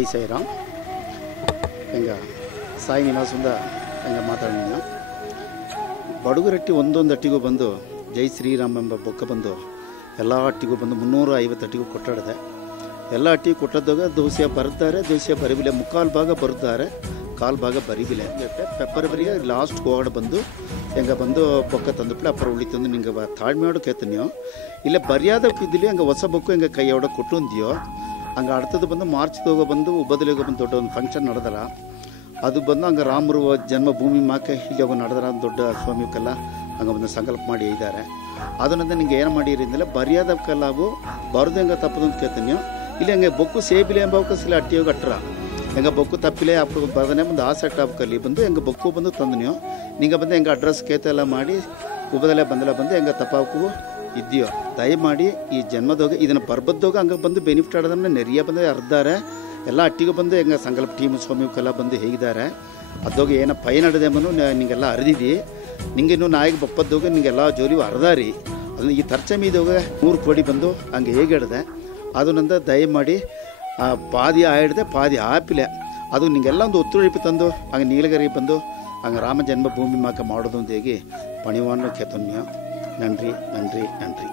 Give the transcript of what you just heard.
ಜೈ ಸಾಯಿರಾಮ್ ಹೆಂಗ ಸಾಯಿ ನಿವಾಸದಿಂದ ಹೆಂಗ ಮಾತಾಡೋಣ ಬಡಗುರಟ್ಟಿ ಒಂದೊಂದು ಅಟ್ಟಿಗೂ ಬಂದು ಜೈ ಶ್ರೀರಾಮ್ ಎಂಬ ಬೊಕ್ಕ ಬಂದು ಎಲ್ಲ ಅಟ್ಟಿಗೂ ಬಂದು 350 ಅಟ್ಟಿಗೂ ಕೊಟ್ಟಾಡಿದೆ. ಎಲ್ಲ ಅಟ್ಟಿಗೂ ಕೊಟ್ಟದಾಗ ದೋಸೆ ಬರೆದಾರೆ, ದೋಸೆ ಬರಿಬಿಲೆ, ಮುಕ್ಕಾಲು ಭಾಗ ಬರೆದಾರೆ, ಕಾಲು ಭಾಗ ಬರಿಬಿಲೆ. ಪೆಪ್ಪರ್ ಲಾಸ್ಟ್ ಹೋಗಡೆ ಬಂದು ಹೆಂಗ ಬಂದು ಬೊಕ್ಕ ತಂದುಪ್ಲೆ ಅಪ್ಪರ ಉಳಿ ತಂದು ನಿಂಗೆ ತಾಳ್ಮೆಯೋಡು ಕೇಳ್ತೀನಿಯೋ ಇಲ್ಲ ಬರಿಯಾದ ಇದ್ದಿಲಿ ಹಂಗೆ ಹೊಸ ಬೊಕ್ಕು ಹೆಂಗೆ ಕೈಯೋಡ ಕೊಟ್ಟುಂದಿಯೋ ಹಂಗೆ ಅಡ್ತದ್ದು ಬಂದು ಮಾರ್ಚ್ದಾಗ ಬಂದು ಉಬ್ಬದಲಿಗೆ ಬಂದು ದೊಡ್ಡ ಒಂದು ಫಂಕ್ಷನ್ ನಡೆದಲ್ಲ. ಅದು ಬಂದು ಹಂಗೆ ರಾಮರು ಜನ್ಮಭೂಮಿ ಮಾಕೆ ಇಲ್ಲಿ ಹೋಗಿ ನಡೆದ್ರ ದೊಡ್ಡ ಸ್ವಾಮಿಗೆಲ್ಲ ಹಂಗೆ ಒಂದು ಸಂಕಲ್ಪ ಮಾಡಿ ಇದ್ದಾರೆ. ಅದನ್ನಂತ ನಿಂಗೆ ಏನು ಮಾಡಿರಿಂದಿಲ್ಲ ಬರಿಯಾದ ಕಲ್ಲಾವು ಬರೋದು ಹೆಂಗೆ ತಪ್ಪದು ಅಂತ ಕೇಳ್ತೀನಿಯೋ ಇಲ್ಲಿ ಹಂಗೆ ಬೊಕ್ಕು ಸೇಬಿಲೆ ಎಂಬ ಅವಕಾಶ ಅಟ್ಟಿಯೋಗಿ ಅಟ್ರ ಹೆಂಗೆ ಬೊಕ್ಕು ತಪ್ಪಿಲೆ ಅಪ್ಪ ಬರದೇ ಬಂದು ಆ ಸೆಟ್ ಕಲ್ಲಿ ಬಂದು ಹೆಂಗೆ ಬೊಕ್ಕು ಬಂದು ತಂದನಿಯೋ ನಿಂಗೆ ಬಂದು ಹೆಂಗೆ ಅಡ್ರೆಸ್ ಕೇತೆಲ್ಲ ಮಾಡಿ ಉಬ್ಬದಲ್ಲೇ ಬಂದಲ್ಲ ಬಂದು ಹೆಂಗೆ ತಪ್ಪಾಕು ಇದೆಯೋ ದಯಮಾಡಿ ಈ ಜನ್ಮದೋಗ ಇದನ್ನು ಬರ್ಬದ್ದೋಗ ಹಂಗೆ ಬಂದು ಬೆನಿಫಿಟ್ ಆಡೋದನ್ನ ನೆರಿಯ ಬಂದು ಅರ್ಧಾರೆ ಎಲ್ಲ ಅಟ್ಟಿಗೆ ಬಂದು ಹೆಂಗೆ ಸಂಕಲ್ಪ ಟೀಮ್ ಸ್ವಾಮಿಗೆಲ್ಲ ಬಂದು ಹೇಗಿದ್ದಾರೆ ಅದೋಗ ಏನೋ ಪೈ ನಡೆದೆ ಎಂಬನು ನಿಂಗೆಲ್ಲ ಅರ್ದಿದ್ದಿ ನಿಂಗಿನ್ನು ನಾಯಿಗೆ ಬಪ್ಪದ್ದೋಗ ನಿಂಗೆಲ್ಲ ಜೋಲಿ ಅರ್ದಾರಿ ಅದನ್ನು ಈ ತರ್ಚಮೀದೋಗ 3 ಕೋಡಿ ಬಂದು ಹಂಗೆ ಹೇಗೆ ಹಿಡ್ದೆ ಅದನ್ನಂದ ದಯಮಾಡಿ ಪಾದಿ ಹಿಡ್ದೆ ಪಾದಿ ಆಪಿಲೆ ಅದು ನಿಂಗೆಲ್ಲ ಒಂದು ಒತ್ತುಳಿಪಿ ತಂದು ಹಂಗೆ ನೀಲಗಿರಿ ಬಂದು ಹಂಗೆ ರಾಮ ಜನ್ಮಭೂಮಿ ಮಾಕ ಮಾಡೋದು ಅಂತ ಹೇಗೆ ಪಣಿವಾನ ಕೆತ್ತನ್ಯ. நன்றி நன்றி நன்றி.